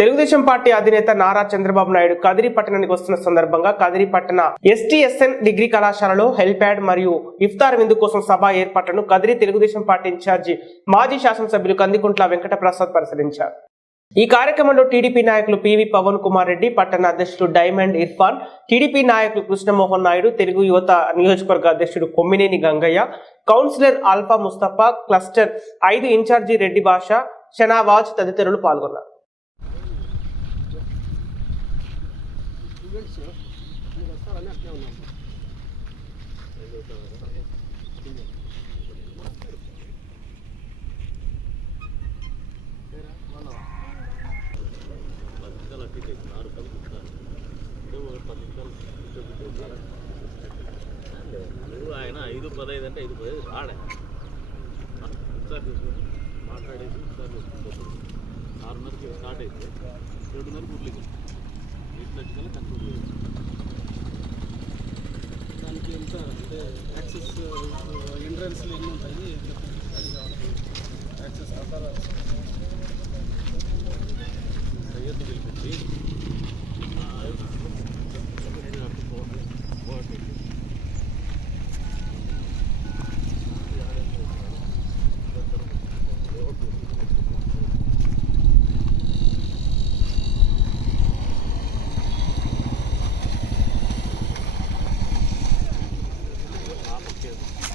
Telugu Desam party అధినేత నారా చంద్రబాబు నాయుడు కదిరి పట్టణానికి వస్తున్న సందర్భంగా కదిరి పట్టణ ఎస్టీఎస్ఎన్ డిగ్రీ కళాశాలలో హెల్ప్యాడ్ మరియు ఇఫ్తార్ విందు కోసం సభ ఏర్పాట్లను కదిరి తెలుగుదేశం పార్టీ ఇన్ఛార్జి మాజీ శాసనసభ్యులు కందికుంట్ల వెంకటప్రసాద్ పరిశీలించారు. ఈ కార్యక్రమంలో టీడీపీ నాయకులు పివి పవన్ కుమార్ రెడ్డి, పట్టణ అధ్యక్షుడు డైమండ్ ఇర్ఫాన్, టీడీపీ నాయకులు కృష్ణమోహన్ నాయుడు, తెలుగు యువత నియోజకవర్గ అధ్యక్షుడు Kommineni Gangaiah, councillor Alfa Mustafa, cluster 5 incharge Reddy Basha, Shahnawaz తదితరులు పాల్గొన్నారు. ఆయన 5:15 అంటే 5:15 రాడే ఒకసారి తీసుకొని మాట్లాడేసి ఒకసారి తీసుకుంటారు. 6:30కి స్టార్ట్ అయితే 7:30 గుడ్లకి 8:30 కన్క్లూడ్ దానికి ఎంత అంటే యాక్సెస్ ఎంట్రన్స్లు ఎన్ని ఉంటాయి, యాక్సెస్ సయ్యద్దు పిలిపించి